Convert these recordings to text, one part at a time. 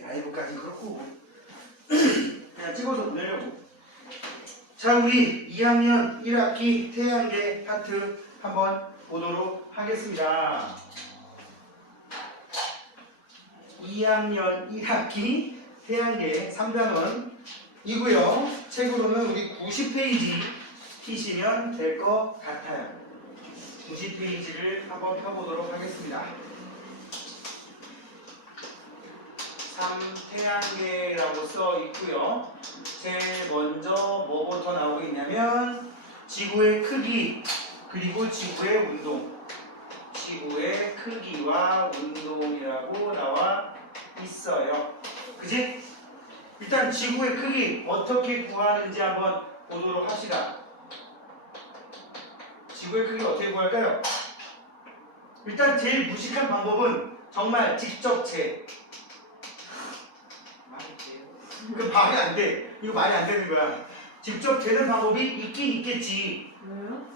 라이브까지 그렇고 그냥 찍어서 보내려고. 자, 우리 2학년 1학기 태양계 파트 한번 보도록 하겠습니다. 2학년 1학기 태양계 3단원이고요. 책으로는 우리 90페이지 피시면 될 것 같아요. 90페이지를 한번 펴보도록 하겠습니다. 3태양계라고 써 있고요. 제일 먼저 뭐부터 나오고 있냐면 지구의 크기 그리고 지구의 운동. 지구의 크기와 운동이라고 나와 있어요. 그지? 일단 지구의 크기 어떻게 구하는지 한번 보도록 합시다. 지구의 크기 어떻게 구할까요? 일단 제일 무식한 방법은 정말 직접 재. 그 말이 안 돼. 이거 말이 안 되는 거야. 직접 재는 방법이 있긴 있겠지. 왜요?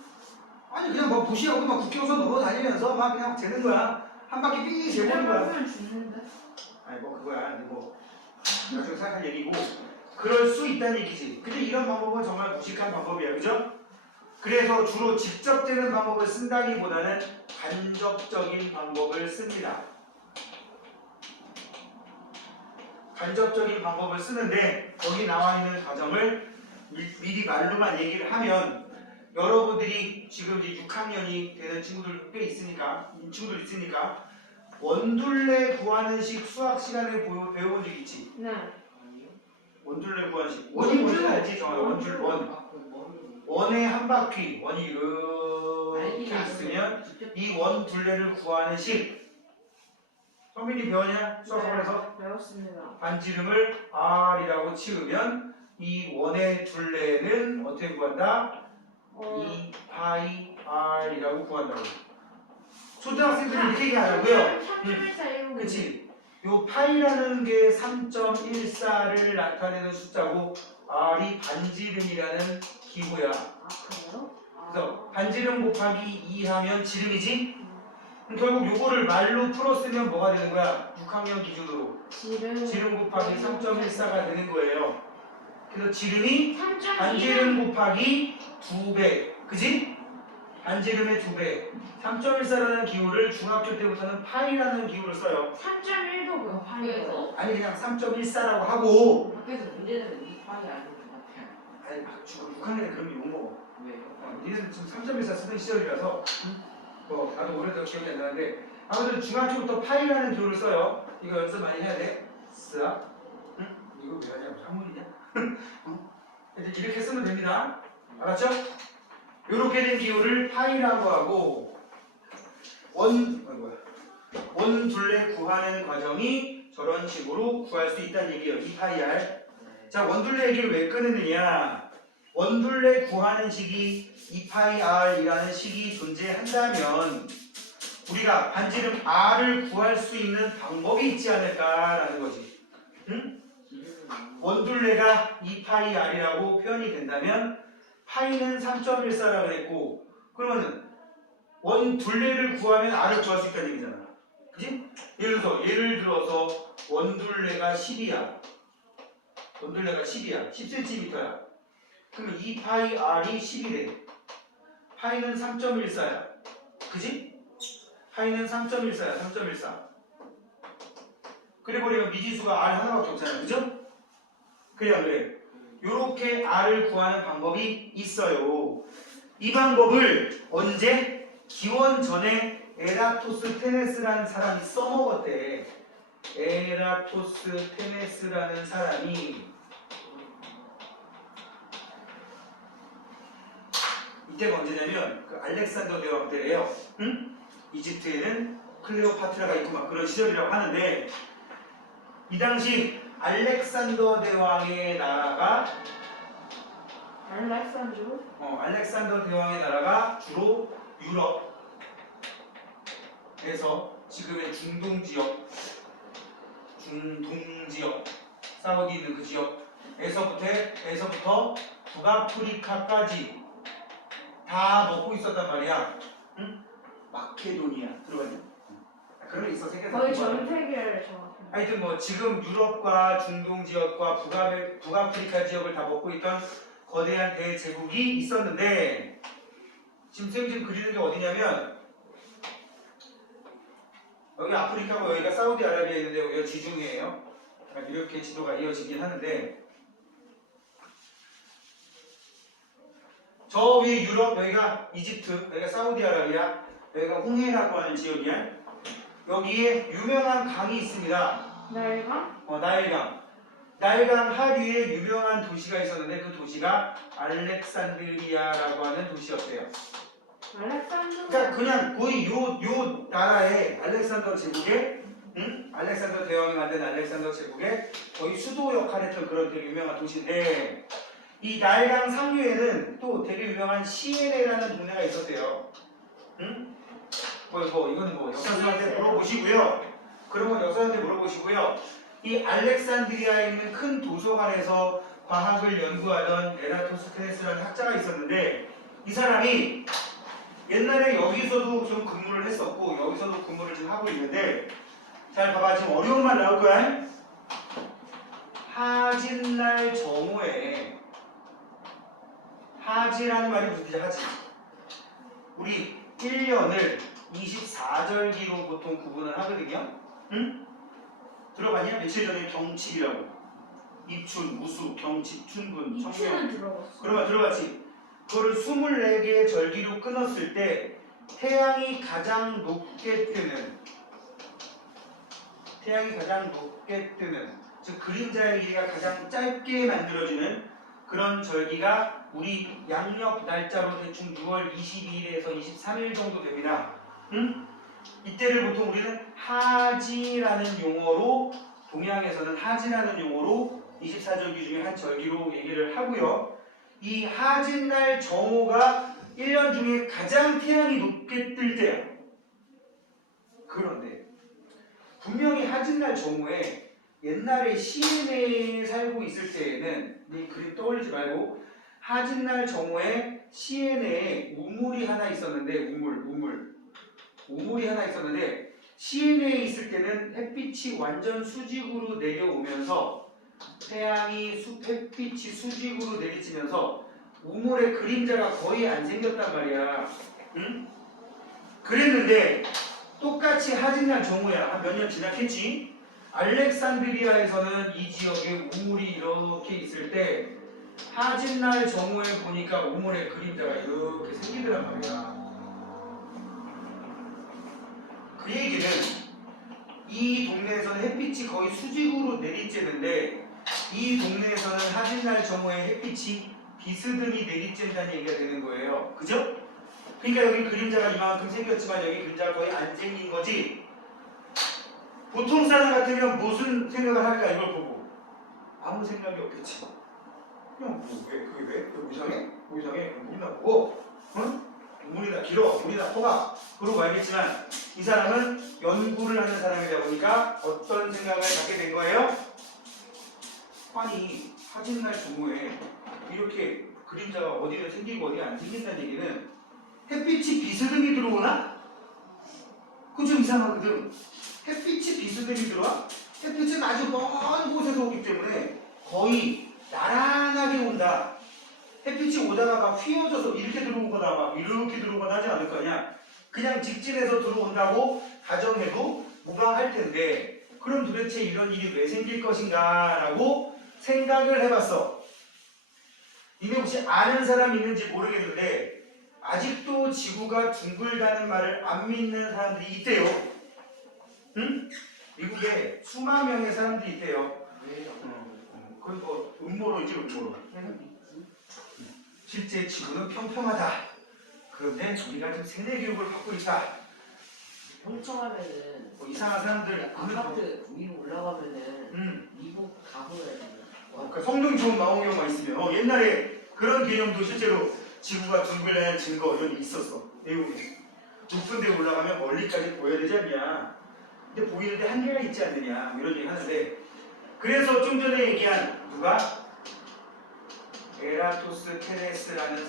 아니 그냥 뭐 무시하고 막 국경선 넘어 다니면서 막 그냥 재는 거야. 한 바퀴 삐 재보는 거야. 하면 죽는데? 아니 뭐 그거야. 뭐 나중에 생각할 얘기고 그럴 수 있다는 얘기지. 근데 이런 방법은 정말 무식한 방법이야. 그죠? 그래서 주로 직접 재는 방법을 쓴다기보다는 간접적인 방법을 씁니다. 간접적인 방법을 쓰는데 여기 나와 있는 과정을 미리 말로만 얘기를 하면 여러분들이 지금 이제 6학년이 되는 친구들 꽤 있으니까 원둘레 구하는 식 수학 시간에 배워본 적 있지? 네. 원둘레 구하는 식. 원이 뭔지 알지? 정말 원줄 원. 원의 한 바퀴 원이 이렇게 있으면 이 원 둘레를 구하는 식. 성민이 배웠냐? 수학학원에서? 배웠습니다. 반지름을 R이라고 치우면 이 원의 둘레는 어떻게 구한다? 2파이 R이라고 구한다고. 초등학생들은 이렇게 얘기하라고요. 3.14 그치? 요 파이라는 게 3.14를 나타내는 숫자고 R이 반지름이라는 기호야. 아 그래요? 그래서 반지름 곱하기 2 하면 지름이지? 그럼 결국 요거를 말로 풀었으면 뭐가 되는 거야? 6학년 기준으로 지름 곱하기 3.14가 되는 거예요. 그래서 지름이 반지름 곱하기 2배. 그지? 반지름의 2배. 3.14라는 기호를 중학교 때부터는 파이라는 기호를 써요. 3.1도 몇 파이에서? 아니 그냥 3.14라고 하고 밖에서 문제 내면 이 파이 아닌 것 같아요. 아니 막 6학년에 그런 게 욕먹어. 왜요? 니네는 지금 3.14 쓰던 시절이라서 뭐 나도 오래돼서 기억이 안 나는데 아무튼 중학교부터 파이라는 기호를 써요. 이거 연습 많이 해야 돼. 쓰아? 응? 이거 왜 하냐? 한문이냐? 응? 이제 이렇게 쓰면 됩니다. 알았죠? 요렇게 된 기호를 파이라고 하고 원 둘레 구하는 과정이 저런 식으로 구할 수 있다는 얘기예요. 2파이R. 자, 원둘레 얘기를 왜 꺼내느냐? 원둘레 구하는 식이 2파이R이라는 식이 존재한다면 우리가 반지름 R을 구할 수 있는 방법이 있지 않을까라는 거지. 응? 원둘레가 2파이R이라고 표현이 된다면 파이는 3.14라고 그랬고 그러면은 원둘레를 구하면 R을 구할 수 있다는 얘기잖아. 그지? 예를 들어서 원둘레가 10이야. 원둘레가 10이야. 10cm야. 그러면 2파이 R이 10이래. 파이는 3.14야. 그지? 파이는 3.14야. 3.14. 그래 버리면 미지수가 R 하나밖에 없잖아. 그죠? 그래 안 그래? 요렇게 R을 구하는 방법이 있어요. 이 방법을 언제? 기원 전에 에라토스테네스라는 사람이 써먹었대. 에라토스테네스라는 사람이 이때가 언제냐면 그 알렉산더 대왕 때래요. 응? 이집트에는 클레오파트라가 있고 막 그런 시절이라고 하는데 이 당시 알렉산더 대왕의 나라가 알렉산더 대왕의 나라가 주로 유럽에서 지금의 중동 지역, 사우디 있는 그 지역에서부터 북아프리카까지 다 먹고 있었단 말이야. 응? 마케도니아 들어봤냐? 그런 게 있어. 세계사 거의 전 세계를 정확히 하여튼 뭐 지금 유럽과 중동 지역과 북아프리카 지역을 다 먹고 있던 거대한 대제국이 있었는데 지금 지금 그리는 게 어디냐면 여기 아프리카고 여기가 사우디아라비아에 있는데 여기가 지중해예요. 이렇게 지도가 이어지긴 하는데 저 위에 유럽, 여기가 이집트, 여기가 사우디아라비아, 여기가 홍해라고 하는 지역이야. 여기에 유명한 강이 있습니다. 나이가? 나일강. 나일강 하류에 유명한 도시가 있었는데 그 도시가 알렉산드리아라고 하는 도시였대요. 알렉산더. 그러니까 그냥 거의 요 나라의 알렉산더 제국의 알렉산더 대왕이 만든 알렉산더 제국의 거의 수도 역할을 했던 그런 되게 유명한 도시인데 이 나일강 상류에는 또 되게 유명한 시에네라는 동네가 있었대요. 이거는 뭐 역사선생님한테 물어보시고요. 그러면 역사선생님한테 물어보시고요. 이 알렉산드리아에 있는 큰 도서관에서 과학을 연구하던 에라토스테네스라는 학자가 있었는데 이 사람이 옛날에 여기서도 좀 근무를 했었고 여기서도 근무를 좀 하고 있는데 잘 봐봐. 지금 어려운 말 나올 거야. 하진날 정오에 하지라는 말이 무슨 뜻이야? 하지. 우리 1년을 24절기로 보통 구분을 하거든요. 응? 들어봤냐? 며칠 전에 경칩이라고. 입춘, 무수, 경칩, 춘분, 청명. 이춘은 들어봤어. 그러면 들어봤지? 그거를 24개의 절기로 끊었을 때 태양이 가장 높게 뜨는 즉 그림자의 길이가 가장 짧게 만들어지는 그런 절기가 우리 양력 날짜로 대충 6월 22일에서 23일 정도 됩니다. 응? 이때를 보통 우리는 하지라는 용어로 동양에서는 하지라는 용어로 24절기 중에 한 절기로 얘기를 하고요. 이 하진날 정오가 1년 중에 가장 태양이 높게 뜰 때야. 그런데 분명히 하진날 정오에 옛날에 시내에 살고 있을 때에는 이 그림 떠올리지 말고 하진날 정오에 시내에 우물이 하나 있었는데 우물이 하나 있었는데 시내에 있을 때는 햇빛이 완전 수직으로 내려오면서 햇빛이 수직으로 내리치면서 우물의 그림자가 거의 안 생겼단 말이야. 응? 그랬는데 똑같이 하진날 정오야. 한 몇 년 지났겠지? 알렉산드리아에서는 이 지역에 우물이 이렇게 있을 때 하진날 정오에 보니까 우물의 그림자가 이렇게 생기더란 말이야. 그 얘기는 이 동네에서는 햇빛이 거의 수직으로 내리쬐는데 이 동네에서는 하진날 정오에 햇빛이 비스듬히 내리쬐다는 얘기가 되는 거예요. 그죠? 그러니까 여기 그림자가 이만큼 생겼지만 여기 그림자가 거의 안 생긴 거지. 보통 사람 같으면 무슨 생각을 할까 이걸 보고 아무 생각이 없겠지. 그냥 그게 왜? 뭐 이상해? 물이나 보고 응? 물이나 길어, 물이나 커가 그러고 알겠지만 이 사람은 연구를 하는 사람이다 보니까 어떤 생각을 갖게 된 거예요? 아니 하진날 정오에 이렇게 그림자가 어디에 생기고 어디에 안 생긴다는 얘기는 햇빛이 비스듬히 들어오나? 그거 좀 이상하거든. 햇빛이 비스듬히 들어와? 햇빛은 아주 먼 곳에서 오기 때문에 거의 나란하게 온다. 햇빛이 오다가 막 휘어져서 이렇게 들어오거나 막 이렇게 들어오거나 하지 않을 거냐. 그냥 직진해서 들어온다고 가정해도 무방할 텐데 그럼 도대체 이런 일이 왜 생길 것인가 라고 생각을 해봤어. 니네 혹시 아는 사람 있는지 모르겠는데 아직도 지구가 둥글다는 말을 안 믿는 사람들이 있대요. 응? 미국에 수만 명의 사람들이 있대요. 그건 뭐 음모론이지 음모론. 실제 지구는 평평하다. 그런데 우리가 좀 세뇌 교육을 받고 있다. 평평하면은 뭐 이상한 사람들 아파트 위로 올라가면은 미국 가보야 돼. 그러니까 성능이 좋은 망원경만 있으면 옛날에 그런 개념도 실제로 지구가 둥글다는 증거 이런 게 있었어. 내용이 높은 데 올라가면 멀리까지 보여야 되지 않냐. 근데 보이는데 한계가 있지 않느냐 이런 얘기 하는데 그래서 좀 전에 얘기한 누가? 에라토스테네스라는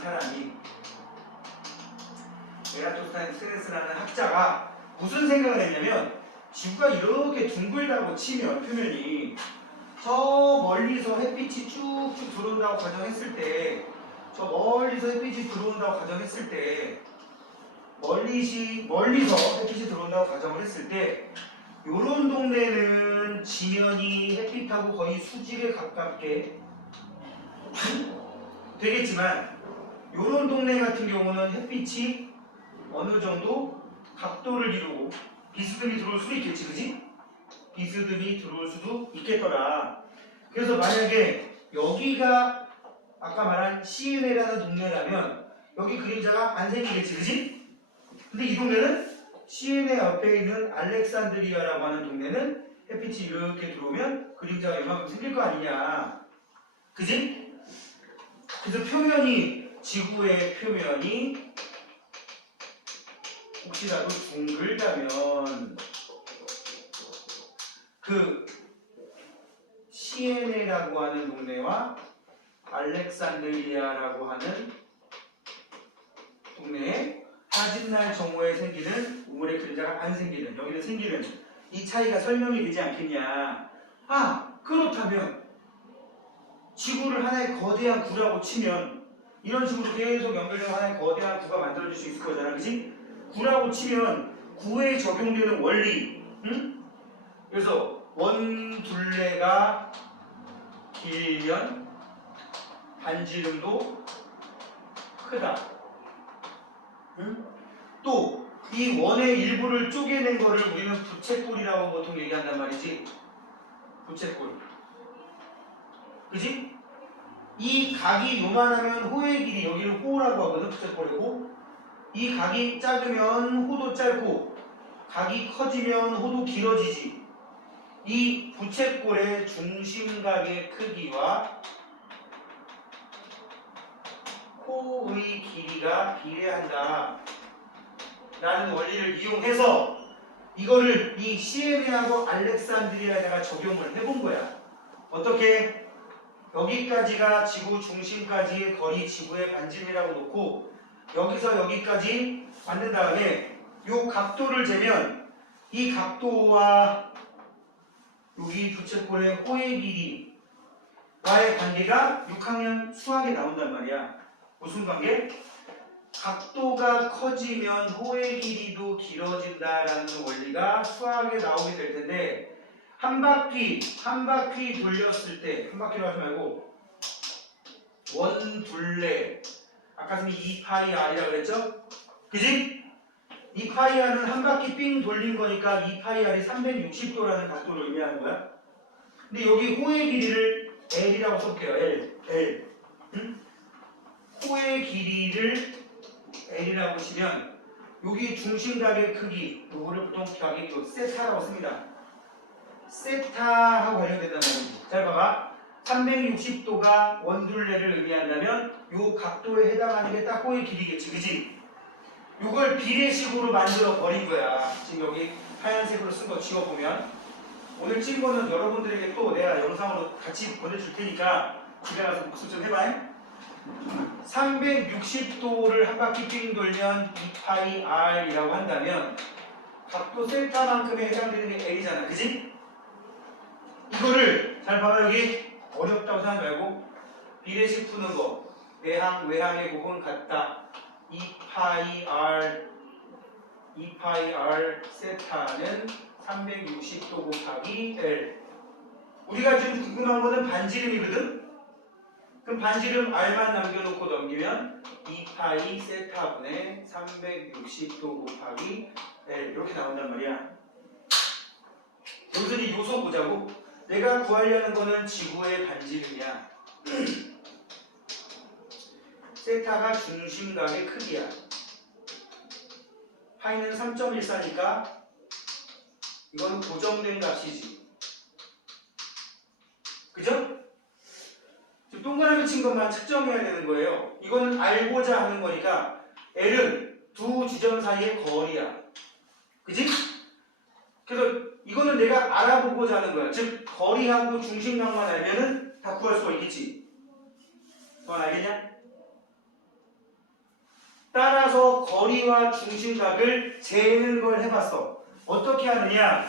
학자가 무슨 생각을 했냐면 지구가 이렇게 둥글다고 치면 표면이 저 멀리서 햇빛이 쭉쭉 들어온다고 가정했을 때, 저 멀리서 햇빛이 들어온다고 가정했을 때, 멀리서 햇빛이 들어온다고 가정을 했을 때, 요런 동네는 지면이 햇빛하고 거의 수직에 가깝게 되겠지만, 요런 동네 같은 경우는 햇빛이 어느 정도 각도를 이루고 비스듬히 들어올 수도 있겠지, 그지? 비스듬히 들어올 수도 있겠더라. 그래서 만약에 여기가 아까 말한 CNA라는 동네라면 여기 그림자가 안 생기겠지, 그지? 근데 이 동네는 CNA 옆에 있는 알렉산드리아라고 하는 동네는 햇빛이 이렇게 들어오면 그림자가 이만큼 생길 거 아니냐, 그지? 그래서 지구의 표면이 혹시라도 둥글다면 그 시에네라고 하는 동네와 알렉산드리아라고 하는 동네에 하진날 정오에 생기는 우물의 그림자가 안 생기는, 여기는 생기는 이 차이가 설명이 되지 않겠냐. 그렇다면 지구를 하나의 거대한 구라고 치면 이런 식으로 계속 연결된 하나의 거대한 구가 만들어질 수 있을 거잖아, 그치? 구라고 치면 구에 적용되는 원리, 응? 그래서 원둘레가 길면 반지름도 크다. 응? 또 이 원의 일부를 쪼개낸 거를 우리는 부채꼴이라고 보통 얘기한단 말이지. 부채꼴. 그지? 이 각이 요만하면 호의 길이, 여기를 호라고 하거든, 부채꼴이고. 이 각이 작으면 호도 짧고, 각이 커지면 호도 길어지지. 이 부채꼴의 중심각의 크기와 호의 길이가 비례한다 라는 원리를 이용해서 이거를 이 시에네하고 알렉산드리아에다가 적용을 해본 거야. 어떻게? 여기까지가 지구 중심까지의 거리, 지구의 반지름이라고 놓고 여기서 여기까지 만든 다음에 이 각도를 재면 이 각도와 여기 부채꼴의 호의 길이와의 관계가 6학년 수학에 나온단 말이야. 무슨 관계? 각도가 커지면 호의 길이도 길어진다라는 원리가 수학에 나오게 될 텐데, 한 바퀴 돌렸을 때, 한 바퀴로 하지 말고 원둘레, 아까 선생님이 2파이r이라고 그랬죠? 그지? 2파이r은 한 바퀴 삥 돌린 거니까 2파이r이 360도라는 각도를 의미하는 거야. 근데 여기 호의 길이를 L이라고 써볼게요. L. 응? 호의 길이를 L이라고 치면 여기 중심각의 크기, 요거를 보통 각이 세타라고 씁니다. 세타하고 관련된다는 말이지. 잘 봐봐. 360도가 원둘레를 의미한다면 요 각도에 해당하는 게 딱 호의 길이겠지, 그지? 요걸 비례식으로 만들어 버린 거야. 지금 여기 하얀색으로 쓴 거 지워보면, 오늘 찍은 거는 여러분들에게 또 내가 영상으로 같이 보내줄 테니까 집에 가서 복습 좀 해봐. 360도를 한 바퀴 삥 돌면 2파이r이라고 한다면 각도 세타만큼에 해당되는 게 L이잖아, 그지? 이거를 잘 봐봐. 여기 어렵다고 생각 말고 비례식 푸는 거, 외항의 곱은 같다. 2파이r 세타는 360도 곱하기 L. 우리가 지금 궁금한 거는 반지름이거든? 그럼 반지름 R만 남겨놓고 넘기면 2파이 세타분의 360도 곱하기 L 이렇게 나온단 말이야. 여기서 이 요소 보자고. 내가 구하려는 거는 지구의 반지름이야. 세타가 중심각의 크기야. 파이는 3.14니까 이건 고정된 값이지. 그죠? 지금 동그라미 친 것만 측정해야 되는 거예요. 이거는 알고자 하는 거니까 L은 두 지점 사이의 거리야. 그지? 그래서 이거는 내가 알아보고자 하는 거야. 즉 거리하고 중심각만 알면은 다 구할 수가 있겠지. 그건 알겠냐? 따라서 거리와 중심각을 재는 걸 해봤어. 어떻게 하느냐?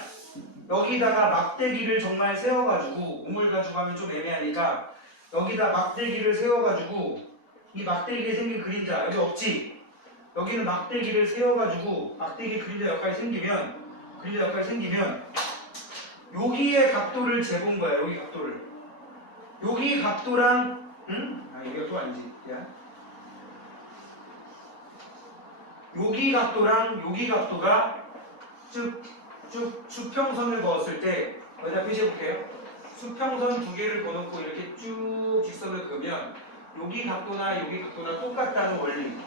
여기다가 막대기를 정말 세워가지고 우물 가지고 하면 좀 애매하니까 여기다 막대기를 세워가지고 이 막대기에 생긴 그림자 여기 없지? 여기는 막대기를 세워가지고 막대기 그림자 역할이 생기면 여기의 각도를 재본 거야. 여기 각도를. 여기 각도랑 아 여기가 또 아니지. 야. 여기 각도랑 여기 각도가 쭉 수평선을 그었을 때 여기다 표시해 볼게요. 수평선 두 개를 그어놓고 이렇게 쭉 직선을 그으면 여기 각도나 여기 각도나 똑같다는 원리.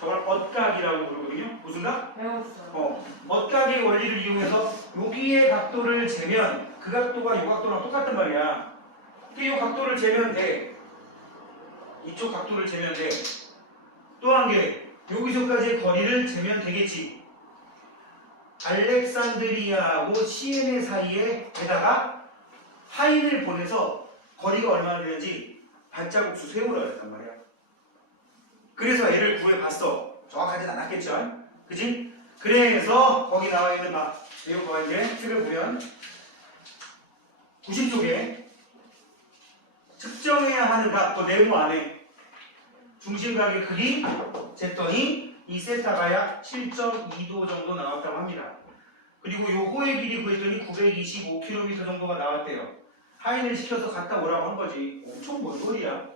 저걸 엇각이라고 부르거든요. 무슨 각? 배웠어요. 엇각의 원리를 이용해서 여기의 각도를 재면 그 각도가 이 각도랑 똑같단 말이야. 이 각도를 재면 돼. 이쪽 각도를 재면 돼. 또 한 개. 여기서까지의 거리를 재면 되겠지. 알렉산드리아하고 시에네 사이에다가 하인을 보내서 거리가 얼마나 되는지 발자국 수 세우라 했단 말이야. 그래서 얘를 구해봤어. 정확하진 않았겠죠? 그지? 그래서 거기 나와 있는 내용 가운데 책을 보면 90쪽에 측정해야 하는 각, 그 네모 안에 중심각의 크기 쟀더니 이 세타가 약 7.2도 정도 나왔다고 합니다. 그리고 요 호의 길이 구했더니 925km 정도가 나왔대요. 하인을 시켜서 갔다 오라고 한 거지. 엄청 먼 거리야.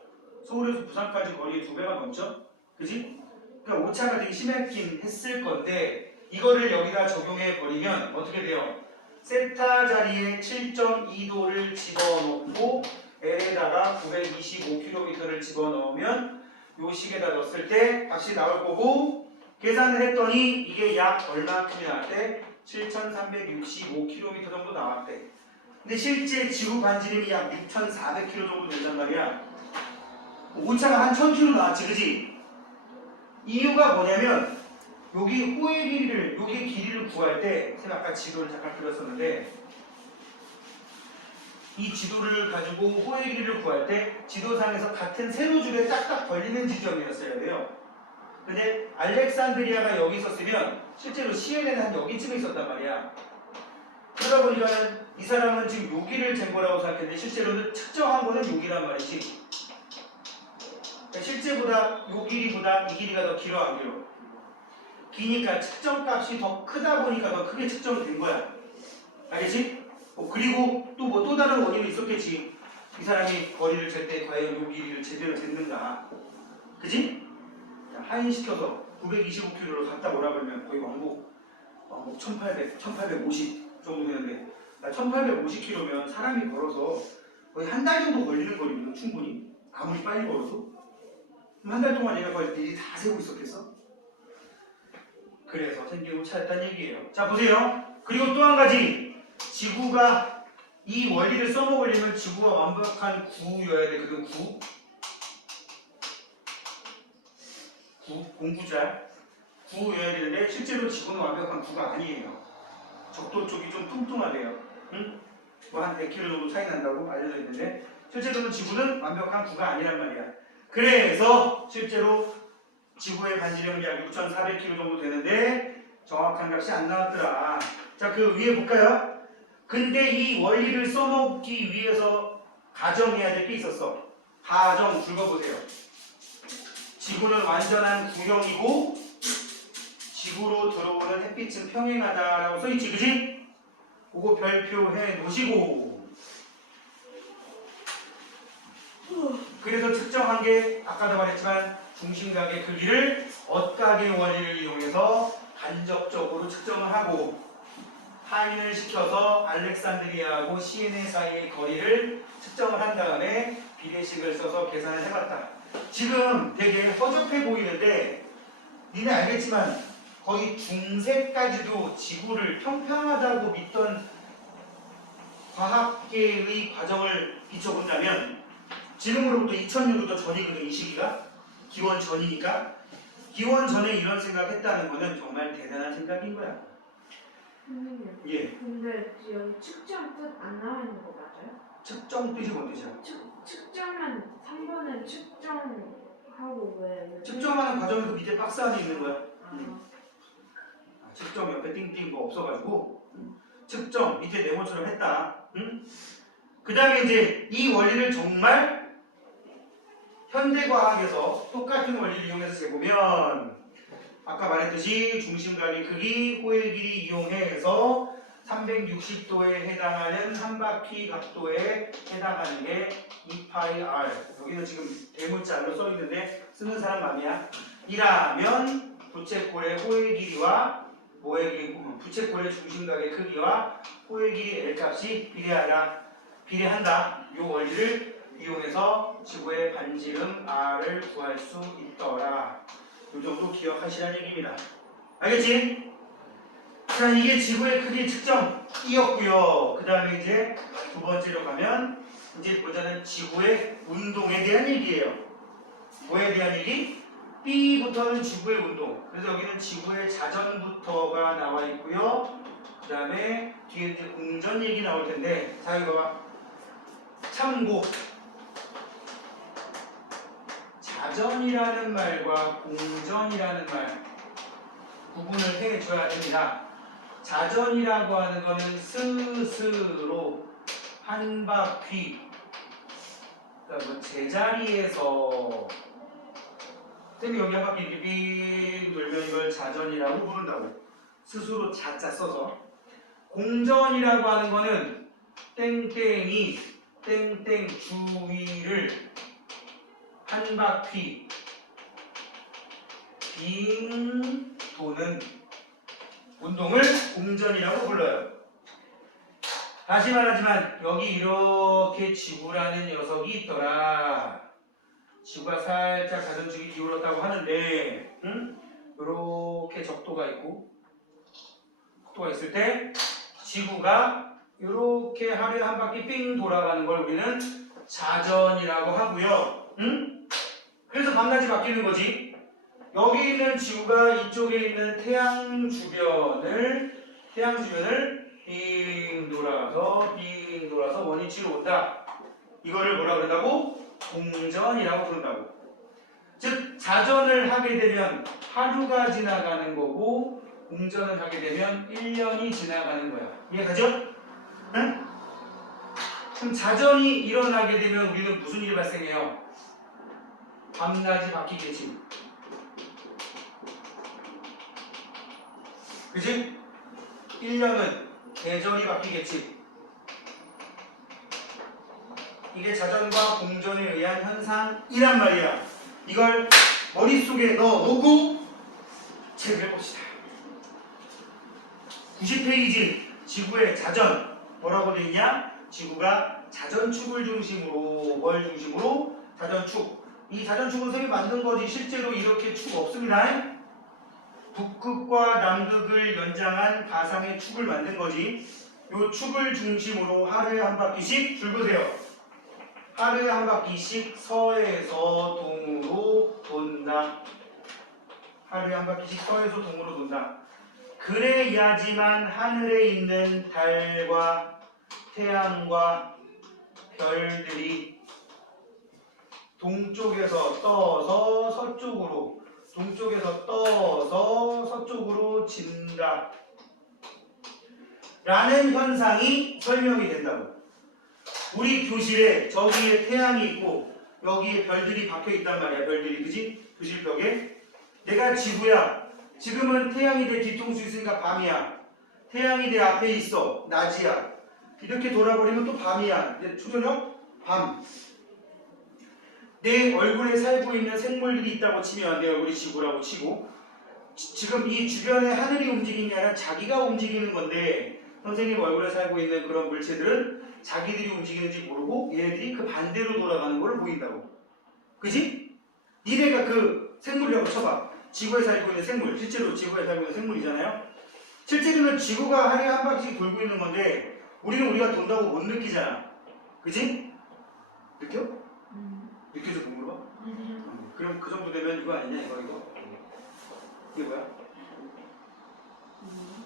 서울에서 부산까지 거리의 2배가 넘죠? 그지? 그러니까 오차가 되게 심했긴 했을 건데 이거를 여기다 적용해 버리면 어떻게 돼요? 세타 자리에 7.2도를 집어넣고 L에다가 925km를 집어넣으면 요 식에다 넣었을 때 값이 나올 거고 계산을 했더니 이게 약 얼마큼이 나왔대? 7,365km 정도 나왔대. 근데 실제 지구 반지름이 약 6,400km 정도 된단 말이야. 오차가 한 1,000km 나왔지, 그지? 이유가 뭐냐면 여기 호의 길이를, 여기 길이를 구할 때 제가 아까 지도를 잠깐 그렸었는데 이 지도를 가지고 호의 길이를 구할 때 지도상에서 같은 세로줄에 딱딱 걸리는 지점이었어야 돼요. 근데 알렉산드리아가 여기 있었으면 실제로 시에네는 한 여기쯤에 있었단 말이야. 그러다 보니까는 이 사람은 지금 여기를 잰 거라고 생각했는데 실제로는 측정한 거는 여기란 말이지. 그러니까 실제보다 요 길이보다 이 길이가 더 길어 안 길어? 기니까 측정값이 더 크다 보니까 더 크게 측정된 거야. 알겠지? 그리고 또 다른 원인이 있었겠지. 이 사람이 거리를 잴 때 과연 요 길이를 제대로 쟀는가. 그지? 하인시켜서 925km로 갔다 오라 그러면 거의 왕복 1850 정도 되는데 1850km면 사람이 걸어서 거의 한 달 정도 걸리는 거리거든. 충분히. 아무리 빨리 걸어도. 한 달 동안 얘가 거의 미리 다 세고 있었겠어? 그래서 생긴 오차였다는 얘기예요. 자 보세요. 그리고 또 한 가지. 지구가 이 원리를 써먹으려면 지구가 완벽한 구여야 돼. 그 공구자 구여야 되는데 실제로 지구는 완벽한 구가 아니에요. 적도 쪽이 좀 뚱뚱하대요. 응? 뭐 한 100km 정도 차이 난다고 알려져 있는데 실제로는 지구는 완벽한 구가 아니란 말이야. 그래서 실제로 지구의 반지름은 약 6,400km 정도 되는데 정확한 값이 안 나왔더라. 자, 그 위에 볼까요? 근데 이 원리를 써먹기 위해서 가정해야 될 게 있었어. 가정 굵어보세요. 지구는 완전한 구형이고 지구로 들어오는 햇빛은 평행하다라고 써있지, 그지? 그거 별표해 놓으시고 그래서 측정한 게 아까도 말했지만 중심각의 크기를 엇각의 원리를 이용해서 간접적으로 측정을 하고 하인을 시켜서 알렉산드리아하고 시에네 사이의 거리를 측정을 한 다음에 비례식을 써서 계산을 해봤다. 지금 되게 허접해 보이는데 니네 알겠지만 거의 중세까지도 지구를 평평하다고 믿던 과학계의 과정을 비춰본다면 지금으로부터 2000년도 전이거든. 이 시기가 기원 전이니까 기원 전에 이런 생각했다는 거는 정말 대단한 생각인 거야. 선생님. 예. 근데 여기 측정 뜻 안 나와 있는 거 맞아요? 측정 뜻이 뭔 뜻이야? 측정은 3번은 측정하고 왜? 측정하는 과정이 그 밑에 박스 안에 있는 거야. 아, 측정 옆에 띵띵 뭐 없어가지고 측정 밑에 네모처럼 했다. 응? 그 다음에 이제 이 원리를 정말 현대과학에서 똑같은 원리를 이용해서 재보면 아까 말했듯이 중심각의 크기, 호의 길이 이용해서 360도에 해당하는 한 바퀴 각도에 해당하는 게 2파이 r. 여기는 지금 대문자로 써 있는데 쓰는 사람 맘이야. 이라면 부채꼴의 호의 길이와 부채꼴의 중심각의 크기와 호의 길이 L 값이 비례한다. 이 원리를 이용해서 지구의 반지름 R을 구할 수 있더라. 이 정도 기억하시라는 얘기입니다. 알겠지? 자, 이게 지구의 크기 측정이었고요. 그 다음에 이제 두 번째로 가면 이제 보자는 지구의 운동에 대한 얘기예요. 뭐에 대한 얘기? B부터는 지구의 운동. 그래서 여기는 지구의 자전부터가 나와 있고요. 그 다음에 뒤에 이제 공전 얘기 나올 텐데, 자, 이거 봐. 참고. 자전이라는 말과 공전이라는 말 구분을 해줘야 됩니다. 자전이라고 하는 거는 스스로 한 바퀴, 그러니까 뭐 제자리에서 쌤이 여기 한 바퀴 빙 돌면 이걸 자전이라고 부른다고. 스스로 자자 써서. 공전이라고 하는 거는 땡땡이 땡땡 주위를 한 바퀴 빙 도는 운동을 공전이라고 불러요. 다시 말하지만 여기 이렇게 지구라는 녀석이 있더라. 지구가 살짝 자전축이 기울었다고 하는데, 이렇게 적도가 있고, 속도가 있을 때 지구가 이렇게 하루에 한 바퀴 삥 돌아가는 걸 우리는 자전이라고 하고요. 그래서 밤낮이 바뀌는 거지. 여기 있는 지구가 이쪽에 있는 태양 주변을 빙 돌아서 원위치로 온다. 이거를 뭐라 그런다고? 공전이라고 부른다고. 즉 자전을 하게 되면 하루가 지나가는 거고 공전을 하게 되면 1년이 지나가는 거야. 이해가죠? 응? 그럼 자전이 일어나게 되면 우리는 무슨 일이 발생해요? 밤낮이 바뀌겠지. 그치? 1년은 계절이 바뀌겠지. 이게 자전과 공전에 의한 현상이란 말이야. 이걸 머릿속에 넣어놓고 책을 해봅시다. 90페이지 지구의 자전 뭐라고 되어 있냐? 지구가 자전축을 중심으로 뭘 중심으로? 자전축. 이 자전축은 쌤이 만든 거지 실제로 이렇게 축 없습니다. 북극과 남극을 연장한 가상의 축을 만든 거지. 이 축을 중심으로 하루에 한 바퀴씩 줄 보세요. 하루에 한 바퀴씩 서에서 동으로 돈다. 하루에 한 바퀴씩 서에서 동으로 돈다. 그래야지만 하늘에 있는 달과 태양과 별들이 동쪽에서 떠서 서쪽으로, 동쪽에서 떠서 서쪽으로 진다. 라는 현상이 설명이 된다고. 우리 교실에 저기에 태양이 있고 여기에 별들이 박혀 있단 말이야. 별들이, 그지? 교실 벽에. 내가 지구야. 지금은 태양이 내 뒤통수 있으니까 밤이야. 태양이 내 앞에 있어. 낮이야. 이렇게 돌아버리면 또 밤이야. 이제 초저녁? 밤. 내 얼굴에 살고 있는 생물들이 있다고 치면 내 얼굴이 지구라고 치고 지금 이 주변에 하늘이 움직이는 게 아니라 자기가 움직이는 건데 선생님 얼굴에 살고 있는 그런 물체들은 자기들이 움직이는지 모르고 얘네들이 그 반대로 돌아가는 걸 보인다고. 그지? 니네가 그 생물이라고 쳐봐. 지구에 살고 있는 생물, 실제로 지구에 살고 있는 생물이잖아요. 실제로는 지구가 하루에 한 바퀴씩 돌고 있는 건데 우리는 우리가 돈다고 못 느끼잖아. 그지? 느껴? 느껴져 본 거봐? 그럼 그 정도 되면 이거 아니냐 이거. 이게 뭐야?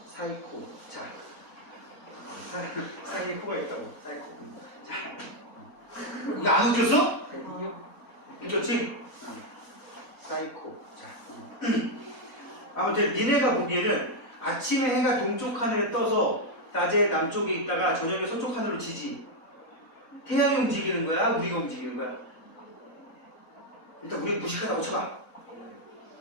사이코. 자, 사이에 코가 있다고. 사이코. 자, 이거 안 웃겼어? 웃겼지? 사이코. 자, 아무튼 니네가 보기에는 아침에 해가 동쪽 하늘에 떠서 낮에 남쪽에 있다가 저녁에 서쪽 하늘로 지지. 태양이 움직이는 거야? 우리가 움직이는 거야? 일단 우리 무식하다고 쳐봐.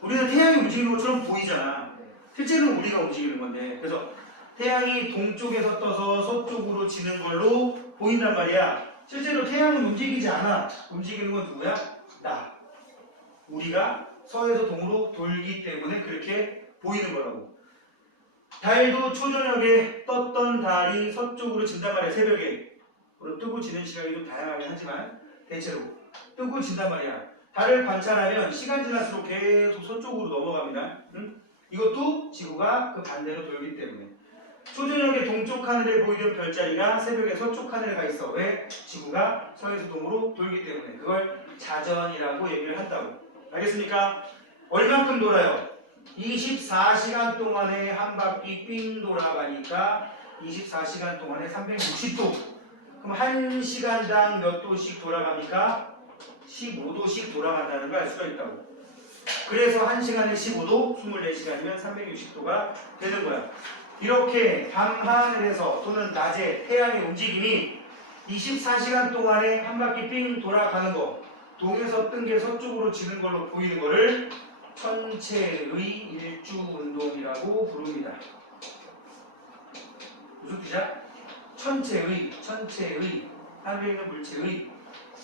우리는 태양이 움직이는 것처럼 보이잖아. 실제로는 우리가 움직이는 건데. 그래서 태양이 동쪽에서 떠서 서쪽으로 지는 걸로 보인단 말이야. 실제로 태양은 움직이지 않아. 움직이는 건 누구야? 나. 우리가 서에서 동으로 돌기 때문에 그렇게 보이는 거라고. 달도 초저녁에 떴던 달이 서쪽으로 진단 말이야. 새벽에. 물론 뜨고 지는 시각이 좀 다양하긴 하지만 대체로 뜨고 진단 말이야. 달을 관찰하면 시간 지날수록 계속 서쪽으로 넘어갑니다. 응? 이것도 지구가 그 반대로 돌기 때문에. 초저녁에 동쪽 하늘에 보이던 별자리가 새벽에 서쪽 하늘에 가 있어. 왜? 지구가 서에서 동으로 돌기 때문에. 그걸 자전이라고 얘기를 한다고. 알겠습니까? 얼만큼 돌아요? 24시간 동안에 한 바퀴 삥 돌아가니까 24시간 동안에 360도. 그럼 1시간당 몇 도씩 돌아갑니까? 15도씩 돌아간다는 걸 알 수가 있다고. 그래서 1시간에 15도, 24시간이면 360도가 되는 거야. 이렇게 밤하늘에서 또는 낮에 태양의 움직임이 24시간 동안에 한 바퀴 삥 돌아가는 거, 동에서 뜬 게 서쪽으로 지는 걸로 보이는 거를 천체의 일주운동이라고 부릅니다. 무슨 뜻이야? 천체의 하늘에 있는 물체의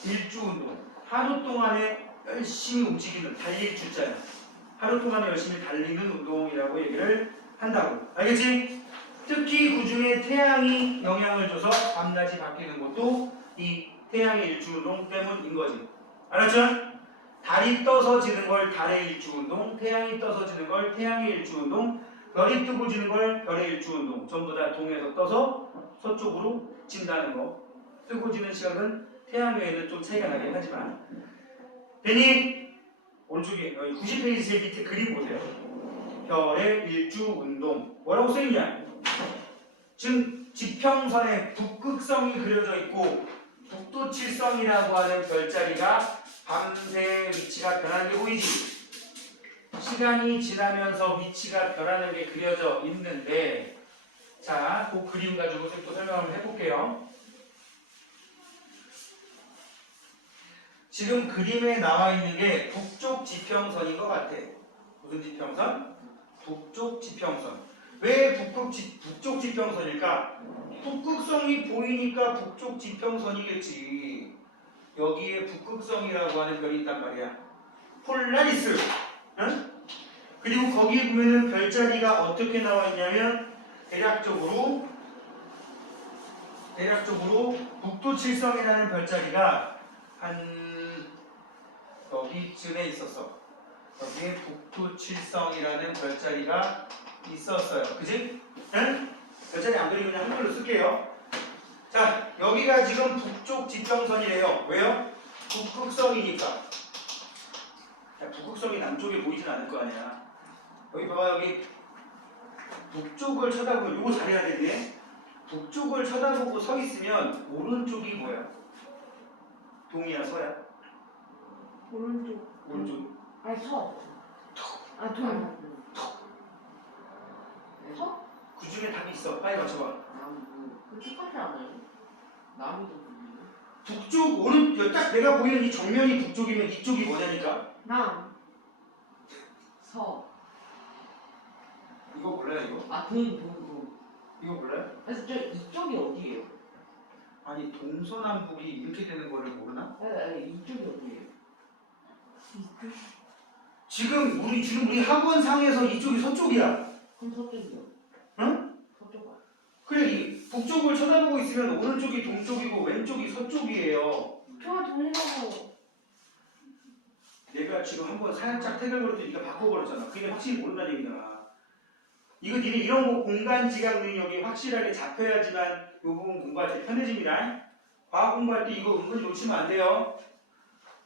일주운동. 하루 동안에 열심히 움직이는, 달릴 주자야. 하루 동안에 열심히 달리는 운동이라고 얘기를 한다고. 알겠지? 특히 그 중에 태양이 영향을 줘서 밤낮이 바뀌는 것도 이 태양의 일주운동 때문인 거지. 알았죠? 달이 떠서 지는 걸 달의 일주운동, 태양이 떠서 지는 걸 태양의 일주운동, 별이 뜨고 지는 걸 별의 일주운동. 전부 다 동에서 떠서 서쪽으로 진다는 거. 뜨고 지는 시각은 태양 외에는 좀 차이가 나긴 하지만. 괜히 오른쪽에 90페이지 제일 밑에 그림 보세요. 별의 일주운동. 뭐라고 써있냐? 지금 지평선에 북극성이 그려져 있고 북두칠성이라고 하는 별자리가 밤새 위치가 변하는 게 보이지? 시간이 지나면서 위치가 변하는 게 그려져 있는데, 자, 그 그림 가지고 또 설명을 해볼게요. 지금 그림에 나와 있는 게 북쪽 지평선인 것 같아. 무슨 지평선? 북쪽 지평선. 왜 북쪽 지평선일까? 북극성이 보이니까 북쪽 지평선이겠지. 여기에 북극성이라고 하는 별이 있단 말이야. 폴라리스. 응? 그리고 거기에 보면은 별자리가 어떻게 나와 있냐면 대략적으로 북두칠성이라는 별자리가 한 여기쯤에 있었어. 여기에 북두칠성이라는 별자리가 있었어요. 그지? 응? 별자리 안 그리면 그냥 한글로 쓸게요. 자, 여기가 지금 북쪽 지평선이래요. 왜요? 북극성이니까. 자, 북극성이 남쪽에 보이진 않을 거 아니야. 여기 봐봐, 여기 북쪽을 쳐다보고, 요거 잘해야 되네. 북쪽을 쳐다보고 서 있으면 오른쪽이 뭐야? 동이야, 서야? 오른쪽. 아니 서. 아 동. 서? 그 중에 답이 있어. 빨리 맞춰봐. 그 똑같지 않아요? 나무도 북쪽, 딱 내가 보이는 이 정면이 북쪽이면 이쪽이 뭐냐니까? 남. 서. 이거 몰라요, 이거? 아, 동. 이거 몰라요? 그래서 저 이쪽이 어디예요? 아니, 동서남북이 이렇게 되는 거를 모르나? 네, 이쪽이 어디예요? 지금 우리 학원상에서 이쪽이 서쪽이야. 그럼 서쪽이요. 응? 서쪽. 그래, 이 북쪽을 쳐다보고 있으면 오른쪽이 동쪽이고 왼쪽이 서쪽이에요. 저가 동이라고. 내가 지금 한번 살짝 택을 걸었더니 네가 바꿔버렸잖아. 그게 확실히 모른다는 얘기잖아. 이거 니네 이런 거 공간 지각 능력이 확실하게 잡혀야지만 이 부분 공부할 때 편해집니다. 과학 공부할 때 이거 은근히 놓치면 안 돼요.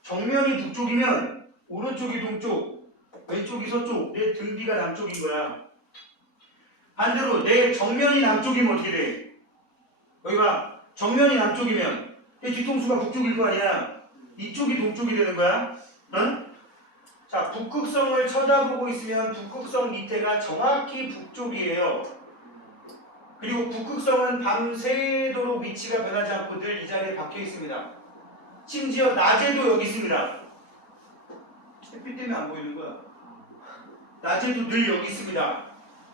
정면이 북쪽이면 오른쪽이 동쪽, 왼쪽이 서쪽, 내 등 뒤가 남쪽인 거야. 반대로 내 정면이 남쪽이면 어떻게 돼? 여기 봐. 정면이 남쪽이면 내 뒤통수가 북쪽일 거 아니야. 이쪽이 동쪽이 되는 거야. 응? 자, 북극성을 쳐다보고 있으면 북극성 밑에가 정확히 북쪽이에요. 그리고 북극성은 밤새도록 위치가 변하지 않고 늘 이 자리에 박혀 있습니다. 심지어 낮에도 여기 있습니다. 햇빛 때문에 안 보이는 거야. 낮에도 늘 여기 있습니다.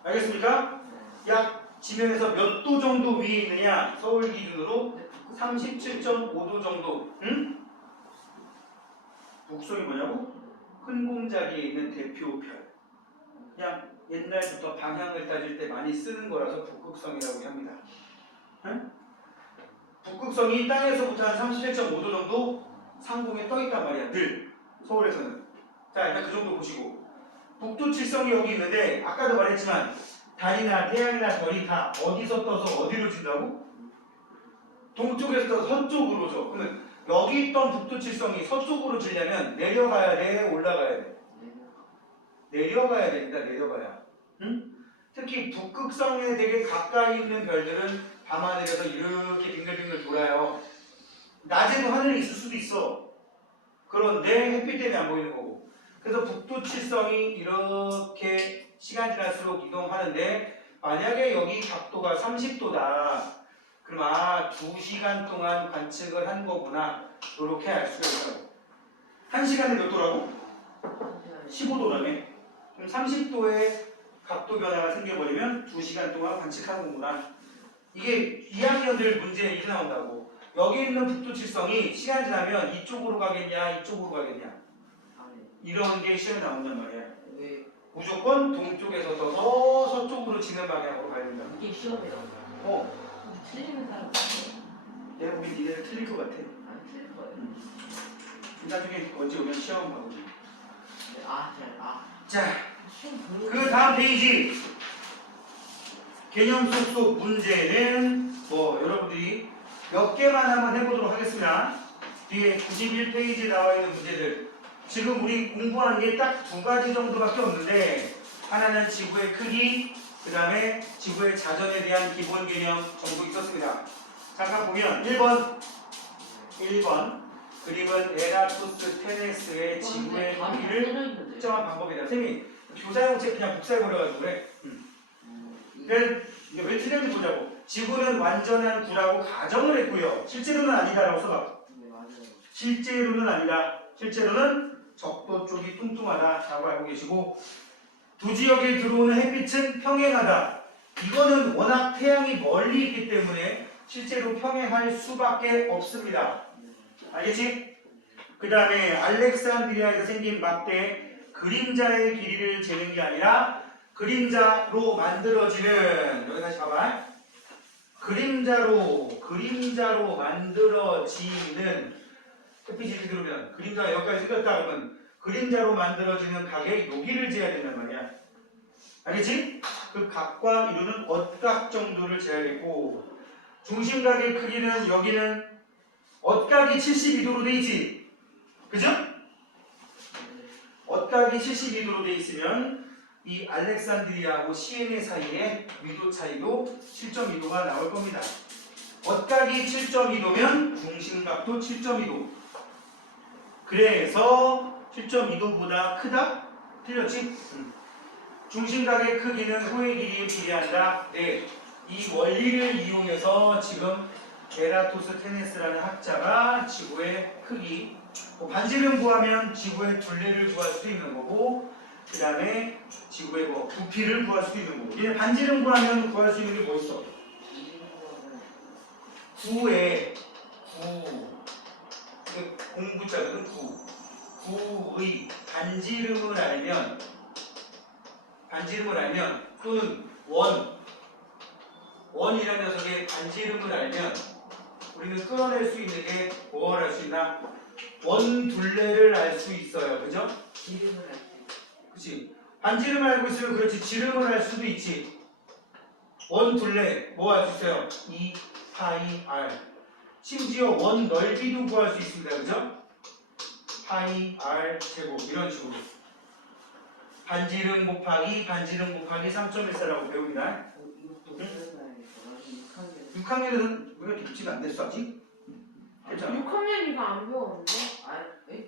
알겠습니까? 약 지면에서 몇 도 정도 위에 있느냐? 서울 기준으로 37.5도 정도. 응? 북극성이 뭐냐고? 큰 공자리에 있는 대표별. 그냥 옛날부터 방향을 따질 때 많이 쓰는 거라서 북극성이라고 합니다. 응? 북극성이 땅에서부터 한 37.5도 정도 상공에 떠 있단 말이야. 늘 서울에서는. 자, 일단 그 정도 보시고. 북두칠성이 여기 있는데 아까도 말했지만 달이나 태양이나 별이 다 어디서 떠서 어디로 진다고? 동쪽에서 떠서 서쪽으로 져. 그러면 여기 있던 북두칠성이 서쪽으로 지려면 내려가야 돼? 올라가야 돼? 내려가야 됩니다. 내려가야. 응? 특히 북극성에 되게 가까이 있는 별들은 밤하늘에서 이렇게 빙글빙글 돌아요. 낮에도 하늘에 있을 수도 있어. 그런데 햇빛 때문에 안 보이는 거고. 그래서 북두칠성이 이렇게 시간 지날수록 이동하는데 만약에 여기 각도가 30도다. 그럼 2시간 동안 관측을 한 거구나. 이렇게 알 수가 있다고. 1시간에 몇 도라고? 15도라며? 그럼 30도의 각도 변화가 생겨버리면 2시간 동안 관측한 거구나. 이게 2학년들 문제에 이렇게 나온다고. 여기 있는 북두칠성이 시간 지나면 이쪽으로 가겠냐, 이쪽으로 가겠냐. 이런 게 시험에 나온단 말이야. 무조건 동쪽에서 더 서쪽으로 지는 방향으로 가야 된다. 이게 시험에 나온다. 틀리는 사람 내가 보기 니네들 틀릴 것 같아. 안 틀릴 거예요. 나중에 언제 오면 시험 봐보자. 자, 그 다음 페이지. 개념 속속 문제는 뭐 여러분들이 몇 개만 한번 해보도록 하겠습니다. 뒤에 91페이지에 나와 있는 문제들. 지금 우리 공부한 게 딱 2가지 정도밖에 없는데 하나는 지구의 크기, 그 다음에 지구의 자전에 대한 기본 개념 정도 있었습니다. 잠깐 보면 1번 그림은 에라토스테네스의 지구의 크기를 특정한 방법이다. 선생님이 교사용 책 그냥 복사해버려가지고 그래. 이게 왜 틀렸는지 보자고. 지구는 완전한 구라고 가정을 했고요. 실제로는 아니다라고 써봐. 실제로는 아니다. 실제로는 적도 쪽이 뚱뚱하다라고 알고 계시고, 두 지역에 들어오는 햇빛은 평행하다. 이거는 워낙 태양이 멀리 있기 때문에 실제로 평행할 수밖에 없습니다. 알겠지? 그 다음에 알렉산드리아에서 생긴 막대 그림자의 길이를 재는 게 아니라 그림자로 만들어지는, 여기 다시 봐봐. 그림자로 만들어지는 햇빛이 이렇게 들어오면 그림자가 여기까지 생겼다 그러면 그림자로 만들어지는 각의 여기를 재야 된단 말이야. 알겠지? 그 각과 이루는 엇각 정도를 재야겠고, 중심각의 크기는 여기는 엇각이 72도로 돼 있지. 그죠? 엇각이 72도로 돼 있으면 이 알렉산드리아하고 시에네 사이의 위도 차이도 7.2도가 나올 겁니다. 엇각이 7.2도면 중심각도 7.2도. 그래서 7.2도보다 크다? 틀렸지? 중심각의 크기는 호의 길이에 비례한다. 네. 이 원리를 이용해서 지금 에라토스테네스라는 학자가 지구의 크기, 반지름 구하면 지구의 둘레를 구할 수도 있는 거고, 그 다음에 지구의 부피를 구할 수도 있는 거고. 얘 반지름 구하면 구할 수 있는 게 뭐 있어? 공부자들은 구의 반지름을 알면 또는 원이라는 녀석의 반지름을 알면 우리는 끌어낼 수 있는 게 뭘 알 수 있나? 원 둘레를 알 수 있어요. 그죠? 지름을 알 수 있어요. 그치? 반지름을 알고 있으면 그렇지. 지름을 알 수도 있지. 원 둘레 뭐 알 수 있어요? 2 파이 r. 심지어 원 넓이도 구할 수 있습니다. 그죠? 파이 r 제곱 이런 식으로. 반지름 곱하기 3.14라고 배웁니다. 6학년에는 왜 이렇게 붙이면 안 됐어 아직? 괜찮아. 6학년이가 안 배웠는데?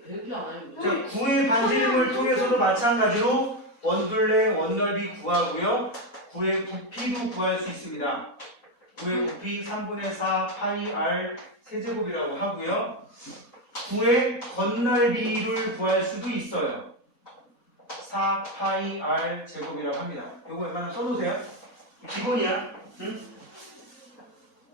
배우지 않아요. 자, 구의 반지름을 통해서도 마찬가지로 원둘레 원넓이 구하고요. 구의 부피도 구할 수 있습니다. 구의 부피 3분의 4 파이 r 세제곱이라고 하고요. 구의 건널비를 구할 수도 있어요. 4 파이 r 제곱이라고 합니다. 요거 웬만하면 써놓으세요. 기본이야. 응?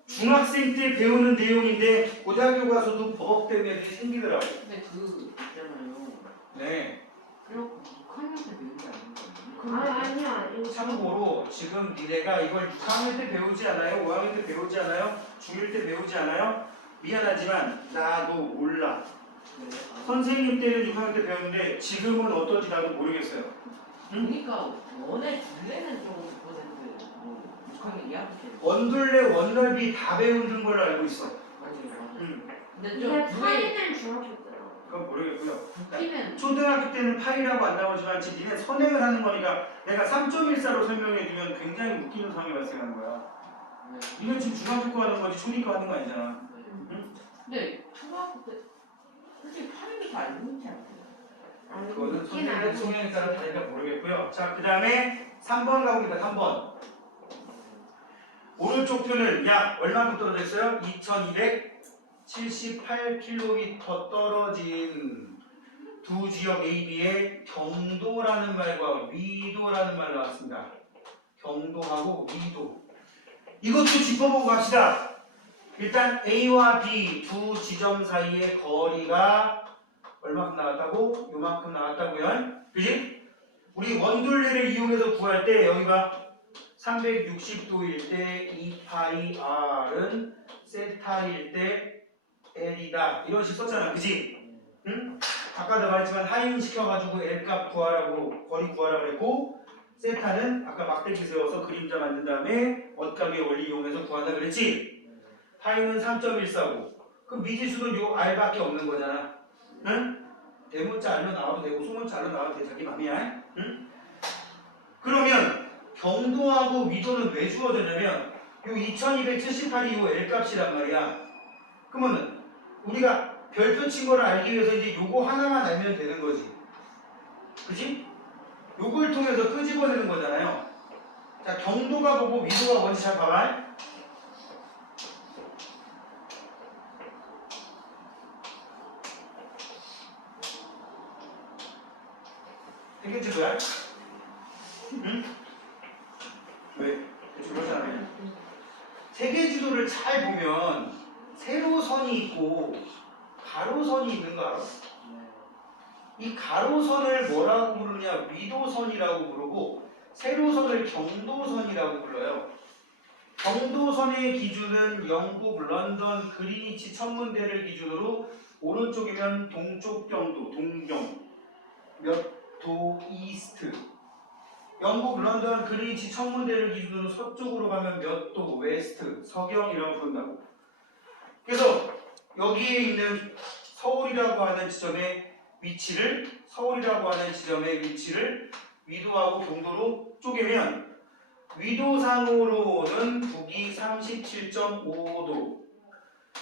중학생 때 배우는 내용인데 고등학교 가서도 버벅대는 애들이 생기더라고. 근데 그 있잖아요. 네. 그래갖고 6학년 때 배운 게 아닌가요? 아니야. 이거 참고로 지금 니네가 이걸 6학년 때 배우지 않아요? 5학년 때 배우지 않아요? 중1 때 배우지 않아요? 미안하지만 나도 몰라. 네. 선생님 때는 6학년 때 배웠는데 지금은 어떤지 나도 모르겠어요. 그러니까 원의 둘레는 좀 9%, 6학년 2학년 때. 원둘레, 원넓이 다 배우는 걸로 알고 있어. 맞아요. 근데 이게 좀 구의 파이는 중학교 때라. 그건 모르겠고요. 부피는 초등학교 때는 파이라고 안 나오지만 지금 니네 선행을 하는 거니까 내가 3.14로 설명해주면 굉장히 웃기는 상황이 발생하는 거야. 네. 니네 지금 중학교 거 하는 거지 초딩 거 하는 거 아니잖아. 네. 응? 근데 초등학교 때 솔직히 파이는 잘 알고 있지 않아요? 그거는 선생님 성향에 따라 다르니까 모르겠고요. 자, 그 다음에 3번 가봅니다. 3번. 오른쪽 표는 약 얼마큼 떨어져 있어요? 2278km 떨어진 두 지역 AB의 경도라는 말과 위도라는 말 나왔습니다. 경도하고 위도. 이것도 짚어보고 갑시다. 일단 A와 B 두 지점 사이의 거리가 얼마큼 나왔다고? 요만큼 나왔다고요. 그지? 우리 원둘레를 이용해서 구할 때 여기가 360도일 때 2파이 r은 세타일 때 L이다. 이런 식 썼잖아. 그지? 응? 아까도 말했지만 하인 시켜가지고 L 값 구하라고 거리 구하라고 그랬고 세타는 아까 막대기 세워서 그림자 만든 다음에 원값의 원리 이용해서 구한다 그랬지? 파이는 3.14고 그럼 미지수는 요 R밖에 없는 거잖아. 응? 대문자 R로 나와도 되고 소문자 R로 나와도 돼. 자기 맘이야. 응? 그러면 경도하고 위도는 왜 주어졌냐면 요 2278이 요 L값이란 말이야. 그러면은 우리가 별표 친 거를 알기 위해서 이제 요거 하나만 알면 되는 거지. 그치? 요걸 통해서 끄집어내는 거잖아요. 자, 경도가 뭐고 위도가 뭔지 잘 봐봐. 되겠지도야? 응? 왜? 그렇잖아요. 세계지도를 잘 보면 세로선이 있고 가로선이 있는 거 알아? 이 가로선을 뭐라고 부르냐? 위도선이라고 부르고 세로선을 경도선이라고 불러요. 경도선의 기준은 영국 런던 그리니치 천문대를 기준으로 오른쪽이면 동쪽 경도, 동경, 몇 도 이스트. 영국 런던 그리니치 천문대를 기준으로 서쪽으로 가면 몇 도 웨스트, 서경이라고 부른다고. 그래서 여기에 있는 서울이라고 하는 지점의 위치를 위도하고 경도로 쪼개면 위도상으로는 북위 37.5도,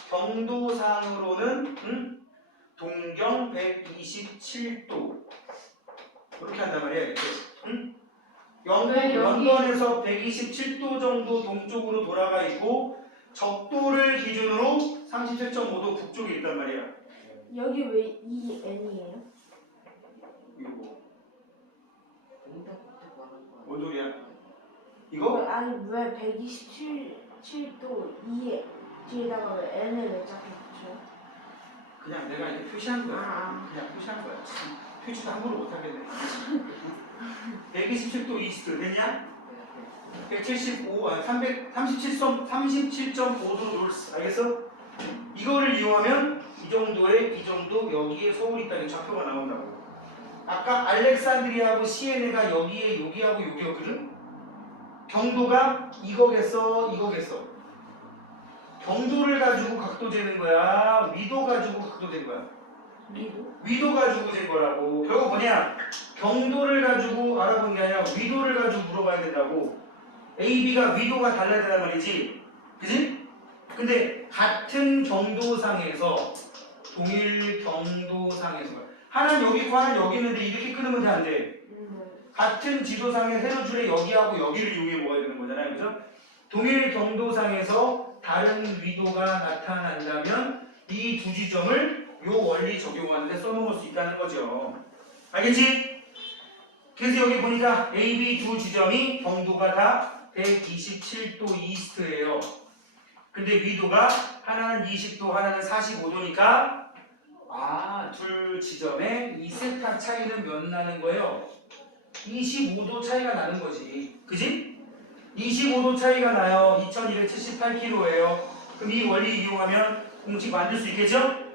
경도상으로는 동경 127도 이렇게 한단 말이야. 이렇게. 영국 런던에서 127도 정도 동쪽으로 돌아가 있고 적도를 기준으로 37.5도 북쪽에 있단 말이야. 여기 왜 EN이에요? 이거 뭐? 뭔 뭔 소리야? 이거? 아니 왜 127도 2에 뒤에다가 왜 N을 왜 자꾸 붙여요? 그냥 내가 이렇게 표시한 거야. 아. 그냥 표시한 거야. 참, 표시도 함부로 못 하겠네. 127도 이스트 됐냐? 37.5도 노스. 알겠어? 이거를 이용하면 이 정도에 이 정도 여기에 서울이 있다는 좌표가 나온다고. 아까 알렉산드리아하고 시에네가 여기에 여기하고 여기였거든? 경도가 이거겠어, 이거겠어. 경도를 가지고 각도 재는 거야? 위도 가지고 각도 잰 거야? 위도 가지고 잰 거라고. 결국 뭐냐? 경도를 가지고 알아본 게 아니라 위도를 가지고 물어봐야 된다고. A, B가 위도가 달라야 된단 말이지. 그지? 근데 같은 경도상에서 동일 경도상에서 하나는 여기 있고 하나는 여기 있는데 이렇게 끊으면 돼 안 돼? 같은 지도상의 세로줄에 여기하고 여기를 이용해 먹어야 되는 거잖아요. 그죠? 동일 경도상에서 다른 위도가 나타난다면 이 두 지점을 요 원리 적용하는데 써먹을 수 있다는 거죠. 알겠지? 그래서 여기 보니까 A, B 두 지점이 경도가 다 127도 이스트예요. 근데 위도가 하나는 20도, 하나는 45도니까 둘 지점의 이 세타 차이는 몇 나는 거예요? 25도 차이가 나는 거지. 그지? 25도 차이가 나요. 2278kg예요. 그럼 이 원리 이용하면 공식 만들 수 있겠죠?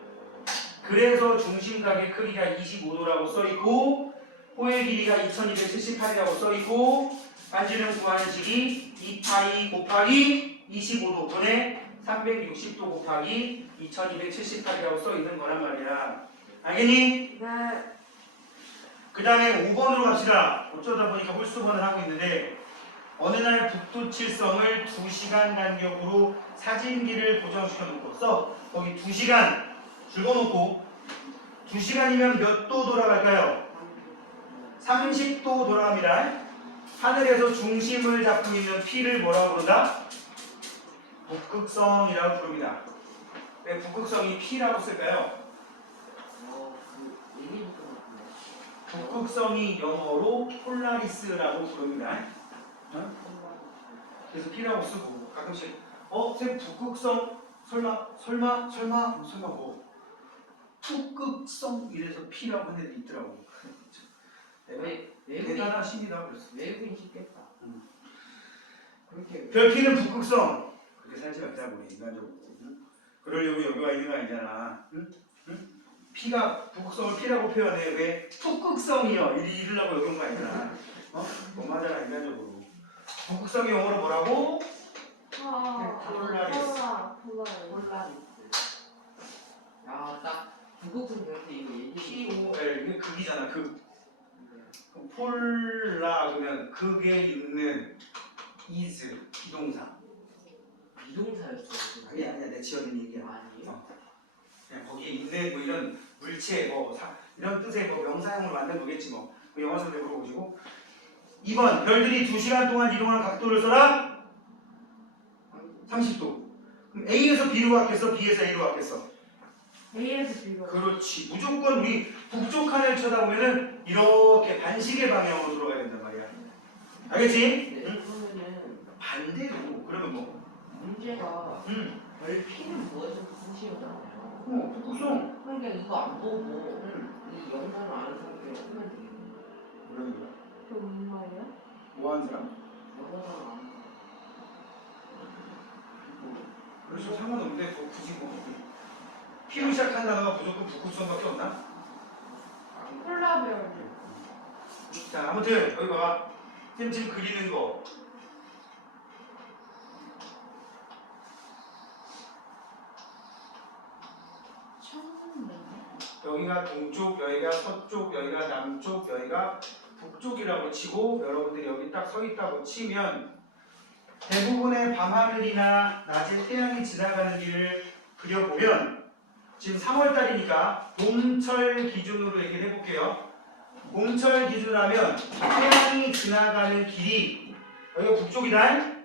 그래서 중심각의 크기가 25도라고 써있고 호의 길이가 2278이라고 써있고 반지름 구하는 식이 2파이 곱하기 25도 분의 360도 곱하기 2278이라고 써있는 거란 말이야. 알겠니? 네. 그 다음에 5번으로 갑시다. 어쩌다 보니까 홀수번을 하고 있는데 어느 날 북두칠성을 2시간 간격으로 사진기를 고정시켜 놓고서 거기 2시간 줄거놓고 2시간이면 몇 도 돌아갈까요? 30도 돌아갑니다. 하늘에서 중심을 잡고 있는 P를 뭐라고 부른다? 북극성이라고 부릅니다. 왜 북극성이 P라고 쓸까요? 그 얘기부터 같은데. 북극성이 영어로 폴라리스라고 부릅니다. 그래서 P라고 쓰고 가끔씩 쌤 북극성 설마 뭐 북극성 이래서 P라고 하는 애들이 있더라고. 대단하십니다. 그랬어. 외국인 쉽겠다. 그렇게 별피는 북극성. 그렇게 살지 말자고 인간적으로. 응? 그러려고 여기 와 있는 거 아니잖아. 응? P가 북극성을 P라고 표현해. 왜 북극성이요? 이러려고 여기 온 거 아니잖아. 너무하잖아 인간적으로. 북극성이 영어로 뭐라고? 폴라리스. 폴라리스. 딱 북극성 배울 때 이거 얘기. POL 이게 극이잖아. 극. 폴라 그러면 극에 있는 is 비동사. 비동사였어. 아니야 내 지어낸 얘기야. 아니요. 그냥 거기에 있는 뭐 이런 물체 이런 뜻의 명사형으로 만든 거겠지 뭐. 그 영어 선생님 물어보시고 2번 별들이 2시간 동안 이동한 각도를 써라 30도. 그럼 A에서 B로 갔겠어? B에서 A로 갔겠어? A에서 B로. 그렇지. 무조건 우리 북쪽 하늘 쳐다보면은 이렇게 반시계 방향으로 들어가야 된단 말이야. 알겠지? 네. 응? 그러면은 반대로 그러면 뭐? 문제가 별 P는 무엇을 뜻이었잖아요. 북극성. 그러니까 이거 안 보고 응. 이 영상을 아는 상태로 쓰면 되겠네. 그러는 거야. 그 무슨 말이야? 뭐 하는 사람? 영상을 아는 사람. 그렇죠. 상관없는데 뭐 굳이 뭐 P로 시작한 단어가 무조건 북극성밖에 없나? 폴라베어. 자 아무튼 여기 봐봐. 쌤 지금 그리는 거. 여기가 동쪽, 여기가 서쪽, 여기가 남쪽, 여기가 북쪽이라고 치고 여러분들이 여기 딱 서 있다고 치면 대부분의 밤하늘이나 낮에 태양이 지나가는 길을 그려보면 지금 3월달이니까 봄철 기준으로 얘기를 해볼게요. 봄철 기준하면 태양이 지나가는 길이 여기가 북쪽이다.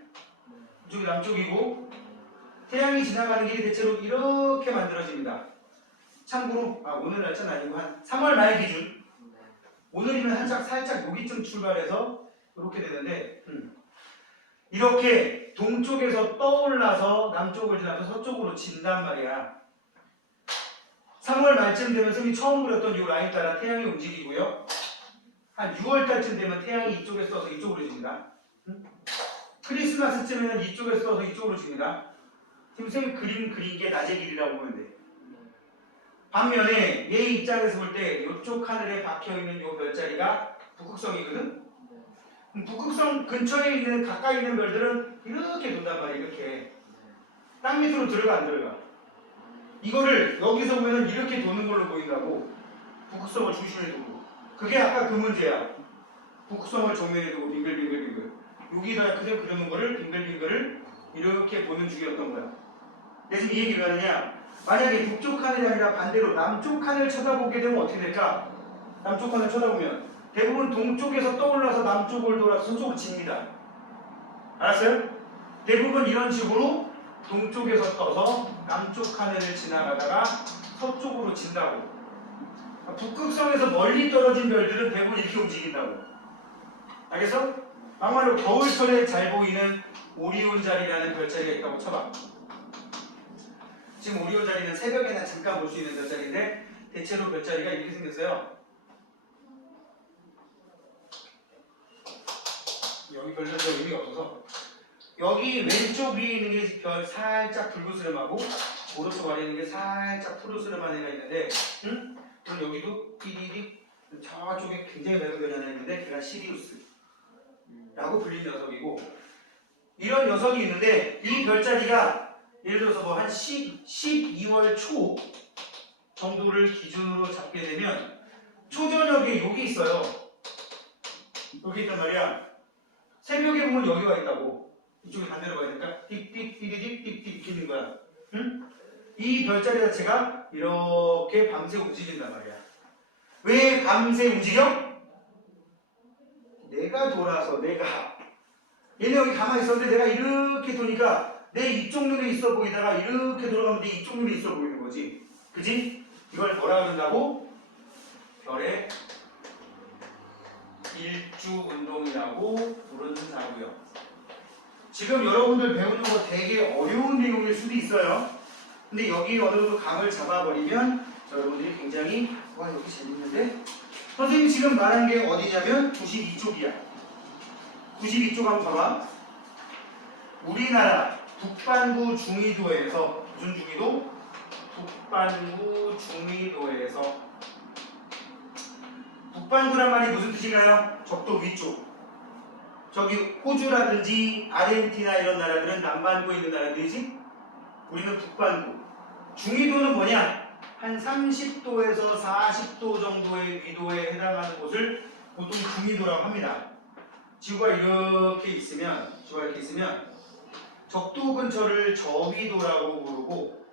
이쪽이 남쪽이고 태양이 지나가는 길이 대체로 이렇게 만들어집니다. 참고로 오늘 날짜는 아니고 한 3월 말 기준 오늘이면 살짝 여기쯤 출발해서 이렇게 되는데 이렇게 동쪽에서 떠올라서 남쪽을 지나서 서쪽으로 진단 말이야. 3월 말쯤 되면 쌤이 처음 그렸던 이 라인 따라 태양이 움직이고요. 한 6월 달쯤 되면 태양이 이쪽에서 떠서 이쪽으로 집니다. 크리스마스쯤에는 이쪽에서 떠서 이쪽으로 집니다. 지금 쌤이 그린 게 낮의 길이라고 보면 돼. 반면에 얘 입장에서 볼 때 이쪽 하늘에 박혀있는 이 별자리가 북극성이거든? 북극성 근처에 있는 가까이 있는 별들은 이렇게 돈단 말이야. 이렇게 땅 밑으로 들어가 안 들어가? 이거를 여기서 보면 이렇게 도는 걸로 보인다고. 북극성을 중심에 두고. 그게 아까 그 문제야. 북극성을 정면에 두고 빙글빙글 여기다 그냥 그려놓은 거를 빙글빙글을 이렇게 보는 중이었던 거야. 내가 지금 이 얘기를 하느냐, 만약에 북쪽 하늘이 아니라 반대로 남쪽 하늘 쳐다보게 되면 어떻게 될까? 남쪽 하늘 쳐다보면 대부분 동쪽에서 떠올라서 남쪽을 돌아서 서쪽으로 집니다. 알았어요? 대부분 이런 식으로 동쪽에서 떠서 남쪽 하늘을 지나가다가 서쪽으로 진다고. 북극성에서 멀리 떨어진 별들은 대부분 이렇게 움직인다고. 알겠어? 막말로 겨울철에 잘 보이는 오리온 자리라는 별자리가 있다고 쳐봐. 지금 오리온 자리는 새벽에나 잠깐 볼 수 있는 별자리인데 대체로 별자리가 이렇게 생겼어요. 여기 별자리가 의미가 없어서 여기 왼쪽 위에 있는 게 별 살짝 붉으스름하고 오른쪽 아래에 있는 게 살짝 푸르스름한 애가 있는데 응? 그럼 여기도 삐리릭 저쪽에 굉장히 밝은 별이 하나 있는데 걔가 시리우스라고 불리는 녀석이고 이런 녀석이 있는데 이 별자리가 예를 들어서 뭐 한 12월 초 정도를 기준으로 잡게 되면 초저녁에 여기 있어요. 여기 있단 말이야. 새벽에 보면 여기 와 있다고. 이쪽에 반대로 가야 되니까 띡띡 띠리딕 띡띡 이렇게 있는 거야. 응? 이 별자리 자체가 이렇게 밤새 움직인단 말이야. 왜 밤새 움직여? 내가 돌아서 내가 얘네 여기 가만히 있었는데 내가 이렇게 도니까 내 이쪽 눈에 있어 보이다가 이렇게 돌아가면 내 이쪽 눈에 있어 보이는 거지. 그지? 이걸 뭐라 그런다고? 별의 일주 운동이라고 부른다고요. 지금 여러분들 배우는 거 되게 어려운 내용일 수도 있어요. 근데 여기 어느 정도 감을 잡아버리면 여러분들이 굉장히 와 여기 재밌는데? 선생님이 지금 말한 게 어디냐면 92쪽이야. 92쪽 한번 봐봐. 우리나라 북반구 중위도에서 무슨 중위도? 북반구 중위도에서 북반구란 말이 무슨 뜻인가요? 적도 위쪽. 저기 호주라든지 아르헨티나 이런 나라들은 남반구에 있는 나라들이지? 우리는 북반구. 중위도는 뭐냐? 한 30도에서 40도 정도의 위도에 해당하는 곳을 보통 중위도라고 합니다. 지구가 이렇게 있으면 적도 근처를 저위도라고 부르고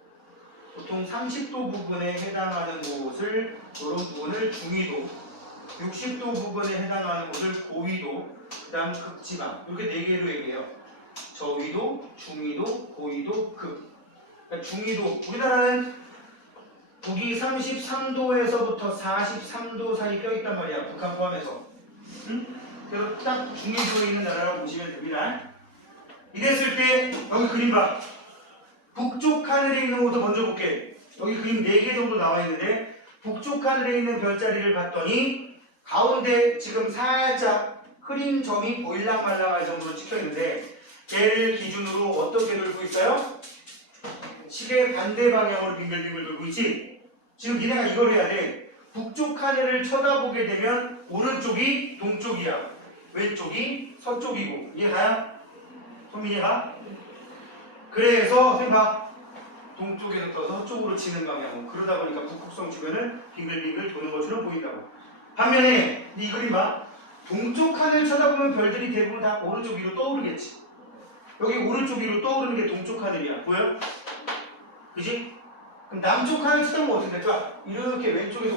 보통 30도 부분에 해당하는 곳을 이런 부분을 중위도, 60도 부분에 해당하는 곳을 고위도, 그 다음 극지방 이렇게 4개로 얘기해요. 저위도, 중위도, 고위도, 극. 그러니까 중위도, 우리나라는 북위 33도에서부터 43도 사이 껴있단 말이야. 북한 포함해서. 응? 그래서 딱 중위도에 있는 나라라고 보시면 됩니다. 이랬을 때 여기 그림 봐. 북쪽 하늘에 있는 것부터 먼저 볼게. 여기 그림 4개 정도 나와 있는데 북쪽 하늘에 있는 별자리를 봤더니 가운데 지금 살짝 흐린 점이 보일랑말랑할 정도로 찍혀 있는데 얘를 기준으로 어떻게 돌고 있어요? 시계 반대 방향으로 빙글빙글 돌고 있지? 지금 니네가 이걸 해야 돼. 북쪽 하늘을 쳐다보게 되면 오른쪽이 동쪽이야. 왼쪽이 서쪽이고. 이해가요? 손민이가? 그래서 선생님 봐. 동쪽에서 떠서 서쪽으로 치는 방향으로. 그러다 보니까 북극성 주변을 빙글빙글 도는 것처럼 보인다고. 반면에 이 그림 봐. 동쪽 하늘 쳐다보면 별들이 대부분 다 오른쪽 위로 떠오르겠지. 여기 오른쪽 위로 떠오르는 게 동쪽 하늘이야. 보여? 그지? 그럼 남쪽 하늘 쳐다보면 어떻게 될까? 이렇게 왼쪽에서